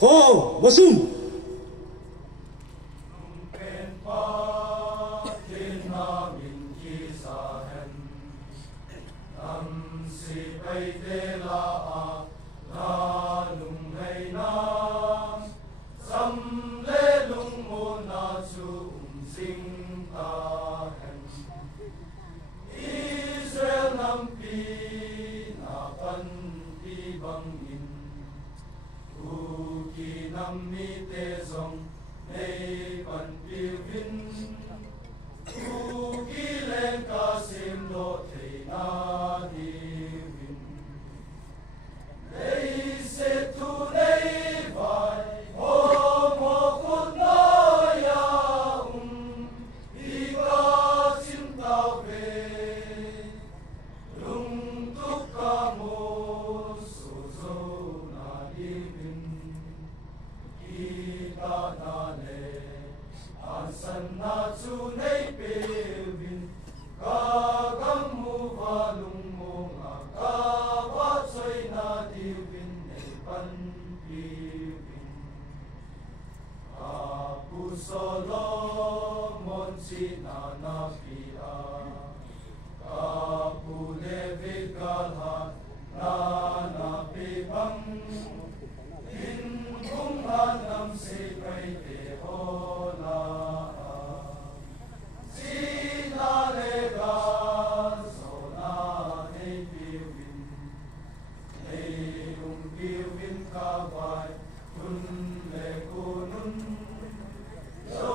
kho masum mi te zong nei pan pi vin u ki len ka sim do thei na di vin nei se tu nei vai ho mo kun na ya i ka sim tao ve lung tu ka mo so zo na di vin ta na le an san na chu nei pe vin ka gam mu va lung mo nga ka va choi na di vin nei pan pi vin ka pu so lo mon chi na na pi a ka pu le vi ka ha na na pi bang nam se kai te ho la si na le ga so na nei pi win nei pi win ka vai kun le kunun so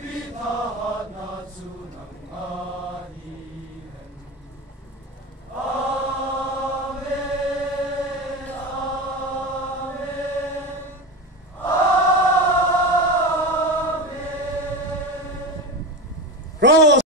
pi tha ha na chu nang a hi cross